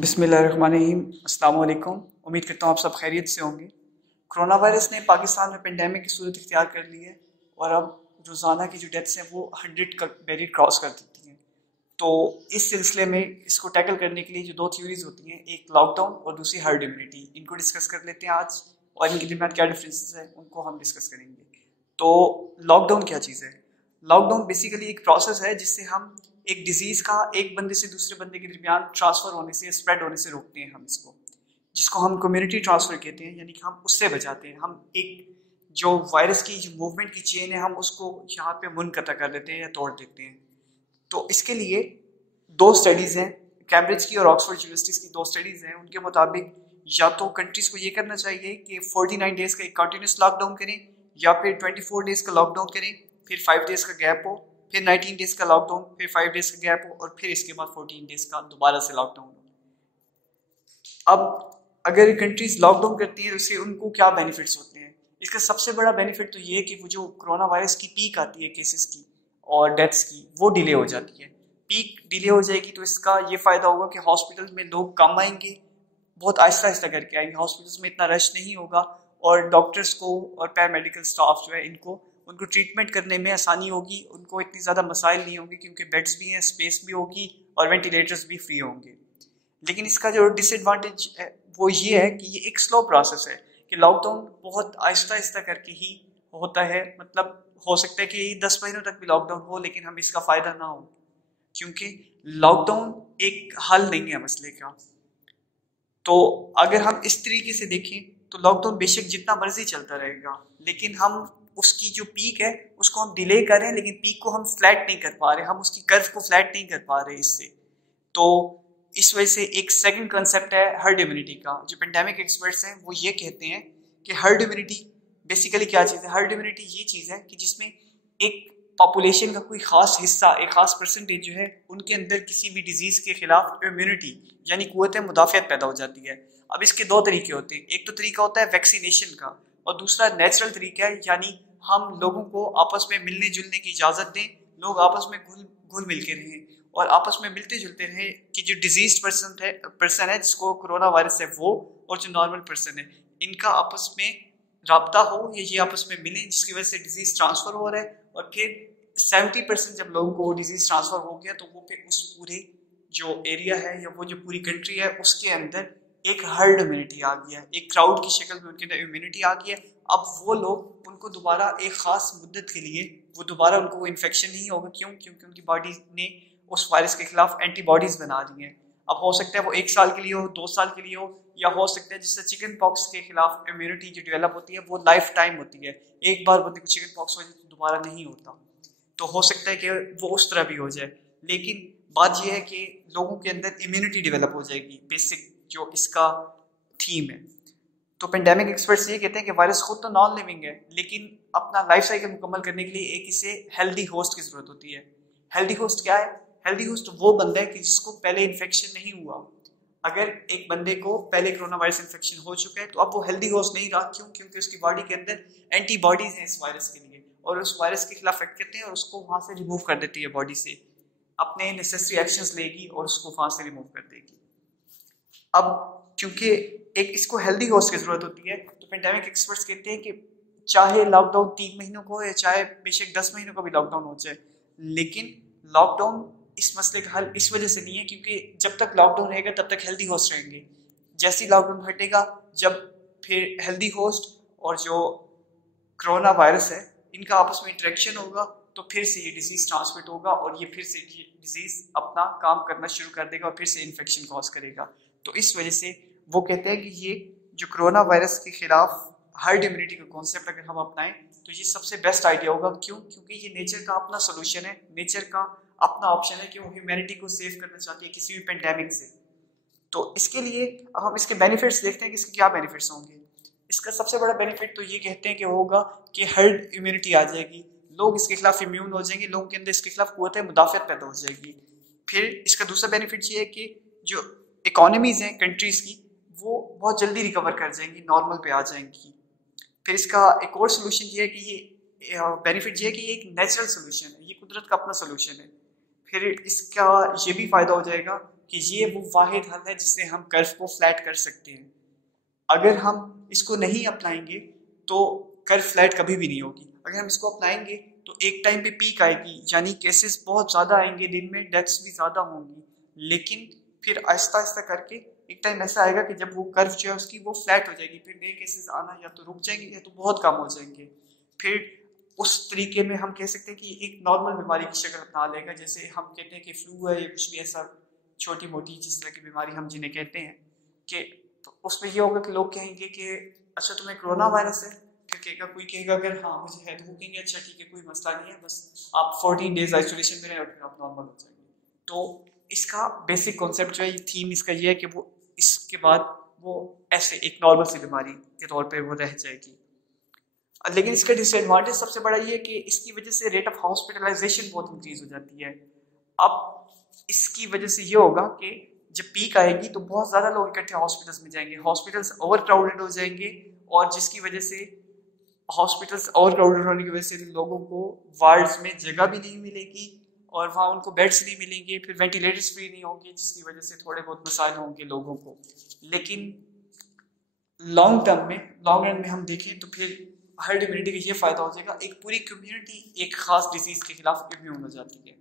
बिस्मिल्लाहिर्रहमानिर्रहीम। अस्सलाम वालेकुम। उम्मीद करता हूँ आप सब खैरियत से होंगे। कोरोना वायरस ने पाकिस्तान में पेंडेमिक की सूरत इख्तियार कर ली है और अब रोज़ाना की जो डेथ्स हैं वो 100 का बैरियर क्रॉस कर देती हैं। तो इस सिलसिले में इसको टैकल करने के लिए जो दो थ्योरीज होती हैं, एक लॉकडाउन और दूसरी हर्ड इम्यूनिटी, इनको डिस्कस कर लेते हैं आज और इनके दरमियान क्या डिफरेंसेस है उनको हम डिस्कस करेंगे। तो लॉकडाउन क्या चीज़ है? लॉकडाउन बेसिकली एक प्रोसेस है जिससे हम एक डिजीज का एक बंदे से दूसरे बंदे के दरमियान ट्रांसफर होने से, स्प्रेड होने से रोकते हैं हम इसको, जिसको हम कम्युनिटी ट्रांसफर कहते हैं, यानी कि हम उससे बचाते हैं। हम एक जो वायरस की जो मूवमेंट की चेन है हम उसको यहाँ पे मुनक़ता कर देते हैं या तोड़ देते हैं। तो इसके लिए दो स्टडीज हैं, कैम्ब्रिज की और ऑक्सफोर्ड यूनिवर्सिटीज की दो स्टडीज हैं। उनके मुताबिक या तो कंट्रीज को ये करना चाहिए कि 49 डेज का एक कंटिन्यूस लॉकडाउन करें, या फिर 24 डेज का लॉकडाउन करें, फिर 5 डेज का गैप हो, फिर 19 डेज का लॉकडाउन, फिर 5 डेज का गैप हो और फिर इसके बाद 14 डेज का दोबारा से लॉकडाउन हो। अब अगर कंट्रीज लॉकडाउन करती हैं तो उससे उनको क्या बेनिफिट्स होते हैं? इसका सबसे बड़ा बेनिफिट तो ये है कि वो जो कोरोना वायरस की पीक आती है केसेस की और डेथ्स की, वो डिले हो जाती है। पीक डिले हो जाएगी तो इसका ये फ़ायदा होगा कि हॉस्पिटल में लोग कम आएंगे, बहुत आहिस्ता आहिस्ता करके आएंगे, हॉस्पिटल्स में इतना रश नहीं होगा और डॉक्टर्स को और पैरामेडिकल स्टाफ जो है उनको ट्रीटमेंट करने में आसानी होगी, उनको इतनी ज़्यादा मसाइल नहीं होंगे क्योंकि बेड्स भी हैं, स्पेस भी होगी और वेंटिलेटर्स भी फ्री होंगे। लेकिन इसका जो डिसएडवांटेज है वो ये है कि ये एक स्लो प्रोसेस है, कि लॉकडाउन बहुत आहिस्ता आहिस्ता करके ही होता है। मतलब हो सकता है कि 10 महीनों तक भी लॉकडाउन हो लेकिन हमें इसका फ़ायदा ना हो, क्योंकि लॉकडाउन एक हल नहीं है मसले का। तो अगर हम इस तरीके से देखें तो लॉकडाउन बेशक जितना मर्जी चलता रहेगा, लेकिन हम उसकी जो पीक है उसको हम डिले कर रहे हैं, लेकिन पीक को हम फ्लैट नहीं कर पा रहे, हम उसकी कर्व को फ्लैट नहीं कर पा रहे इससे। तो इस वजह से एक सेकंड कंसेप्ट है हर्ड इम्यूनिटी का। जो पेंडेमिक एक्सपर्ट्स हैं वो ये कहते हैं कि हर्ड इम्यूनिटी बेसिकली क्या चीज़ है? हर्ड इम्यूनिटी ये चीज़ है कि जिसमें एक पॉपुलेशन का कोई खास हिस्सा, एक खास परसेंटेज जो है उनके अंदर किसी भी डिजीज़ के खिलाफ इम्यूनिटी यानी कुव्वत मुदाफ़ियत पैदा हो जाती है। अब इसके दो तरीके होते हैं, एक तो तरीका होता है वैक्सीनेशन का और दूसरा नेचुरल तरीका है, यानी हम लोगों को आपस में मिलने जुलने की इजाज़त दें, लोग आपस में घुल मिल के रहें और आपस में मिलते जुलते रहे, कि जो डिजीज पर्सन है जिसको कोरोना वायरस है वो और जो नॉर्मल पर्सन है इनका आपस में राब्ता हो या ये आपस में मिले, जिसकी वजह से डिजीज ट्रांसफर हो रहा है। और फिर 70% जब लोगों को डिजीज ट्रांसफर हो गया तो वो फिर उस पूरे जो एरिया है या वो जो पूरी कंट्री है उसके अंदर एक हर्ड इम्यूनिटी आ गया, एक क्राउड की शक्ल में उनके अंदर इम्यूनिटी आ गया। अब वो लोग उनको दोबारा एक खास मुद्दत के लिए वो दोबारा उनको इन्फेक्शन नहीं होगा। क्यों? क्योंकि उनकी बॉडी ने उस वायरस के खिलाफ एंटीबॉडीज बना दी हैं। अब हो सकता है वो 1 साल के लिए हो, 2 साल के लिए हो, या हो सकता है जिससे चिकन पॉक्स के खिलाफ इम्यूनिटी जो डेवलप होती है वो लाइफ टाइम होती है। एक बार बंदे को चिकन पॉक्स हो जाए तो दोबारा नहीं होता। तो हो सकता है कि वो उस तरह भी हो जाए, लेकिन बात यह है कि लोगों के अंदर इम्यूनिटी डेवलप हो जाएगी, बेसिक जो इसका थीम है। तो पेंडेमिक एक्सपर्ट्स ये कहते हैं कि वायरस खुद तो नॉन लिविंग है, लेकिन अपना लाइफ साइकिल मुकम्मल करने के लिए एक इसे हेल्दी होस्ट की जरूरत होती है। हेल्दी होस्ट क्या है? हेल्दी होस्ट वो बंदा है कि जिसको पहले इन्फेक्शन नहीं हुआ। अगर एक बंदे को पहले कोरोना वायरस इन्फेक्शन हो चुका है तो अब वो हेल्दी होस्ट नहीं रहा। क्यों? क्योंकि उसकी बॉडी के अंदर एंटीबॉडीज हैं इस वायरस के लिए और उस वायरस के खिलाफ एक्ट करते हैं और उसको वहां से रिमूव कर देती है, बॉडी से अपने नेसेसरी एक्शंस लेगी और उसको वहां से रिमूव कर देगी। अब क्योंकि एक इसको हेल्दी होस्ट की जरूरत होती है तो पेंडेमिक एक्सपर्ट्स कहते हैं कि चाहे लॉकडाउन 3 महीनों को या चाहे बेशक 10 महीनों का भी लॉकडाउन हो जाए, लेकिन लॉकडाउन इस मसले का हल इस वजह से नहीं है क्योंकि जब तक लॉकडाउन रहेगा तब तक हेल्दी होस्ट रहेंगे। जैसे ही लॉकडाउन हटेगा, जब फिर हेल्दी होस्ट और जो कोरोना वायरस है इनका आपस में इंटरेक्शन होगा तो फिर से ये डिजीज ट्रांसमिट होगा और ये फिर से ये डिजीज अपना काम करना शुरू कर देगा और फिर से इन्फेक्शन कॉज करेगा। तो इस वजह से वो कहते हैं कि ये जो कोरोना वायरस के खिलाफ हर्ड इम्यूनिटी का कॉन्सेप्ट अगर हम अपनाएं तो ये सबसे बेस्ट आइडिया होगा। क्यों? क्योंकि ये नेचर का अपना सोल्यूशन है, नेचर का अपना ऑप्शन है कि वो ह्यूमैनिटी को सेव करना चाहती है किसी भी पेंडेमिक से। तो इसके लिए अब हम इसके बेनिफिट्स देखते हैं कि इसके क्या बेनिफिट्स होंगे। इसका सबसे बड़ा बेनिफिट तो ये कहते हैं कि होगा कि हर्ड इम्यूनिटी आ जाएगी, लोग इसके खिलाफ इम्यून हो जाएंगे, लोगों के अंदर इसके खिलाफ कुव्वत मुदाफ़ियत पैदा हो जाएगी। फिर इसका दूसरा बेनिफिट ये है कि जो इकोनॉमीज हैं कंट्रीज की वो बहुत जल्दी रिकवर कर जाएंगी, नॉर्मल पे आ जाएंगी। फिर इसका एक और सोल्यूशन ये है कि ये बेनिफिट ये है कि ये एक नेचुरल सोल्यूशन है, ये कुदरत का अपना सोल्यूशन है। फिर इसका ये भी फ़ायदा हो जाएगा कि ये वो वाहिद हल है जिससे हम कर्व को फ्लैट कर सकते हैं। अगर हम इसको नहीं अपनाएंगे तो कर्व फ्लैट कभी भी नहीं होगी। अगर हम इसको अपनाएंगे तो एक टाइम पे पीक आएगी, यानी केसेस बहुत ज़्यादा आएंगे दिन में, डेथ्स भी ज़्यादा होंगी, लेकिन फिर आहिस्ता आहिस्ता करके एक टाइम ऐसा आएगा कि जब वो कर्व जो है उसकी वो फ्लैट हो जाएगी, फिर नए केसेस आना या तो रुक जाएंगे या तो बहुत कम हो जाएंगे। फिर उस तरीके में हम कह सकते हैं कि एक नॉर्मल बीमारी की शक्ल अपना लेगा, जैसे हम कहते हैं कि फ्लू है या कुछ भी ऐसा छोटी मोटी जिस तरह की बीमारी हम जिन्हें कहते हैं, कि तो उसमें ये होगा कि लोग कहेंगे कि अच्छा तुम्हें कोरोना वायरस है, फिर कहेगा कोई कहेगा अगर हाँ मुझे है, तो वो कहेंगे अच्छा ठीक है कोई मसला नहीं है, बस आप 14 डेज आइसोलेशन में रहें और फिर आप नॉर्मल हो जाएंगे। तो इसका बेसिक कॉन्सेप्ट जो है, थीम इसका ये है कि वो इसके बाद वो ऐसे एक नॉर्मल सी बीमारी के तौर पे वो रह जाएगी। लेकिन इसका डिसएडवांटेज सबसे बड़ा ये है कि इसकी वजह से रेट ऑफ हॉस्पिटलाइजेशन बहुत इंक्रीज हो जाती है। अब इसकी वजह से ये होगा कि जब पीक आएगी तो बहुत ज़्यादा लोग इकट्ठे हॉस्पिटल्स में जाएंगे, हॉस्पिटल्स ओवर क्राउडेड हो जाएंगे, और जिसकी वजह से हॉस्पिटल्स ओवर क्राउडेड होने की वजह से लोगों को वार्ड्स में जगह भी नहीं मिलेगी और वहाँ उनको बेड्स नहीं मिलेंगे, फिर वेंटिलेटर्स फ्री नहीं होंगे, जिसकी वजह से थोड़े बहुत मसाइल होंगे लोगों को। लेकिन लॉन्ग रन में हम देखें तो फिर हर्ड इम्यूनिटी का ये फ़ायदा हो जाएगा, एक पूरी कम्युनिटी एक ख़ास डिजीज़ के खिलाफ इम्यून हो जाती है।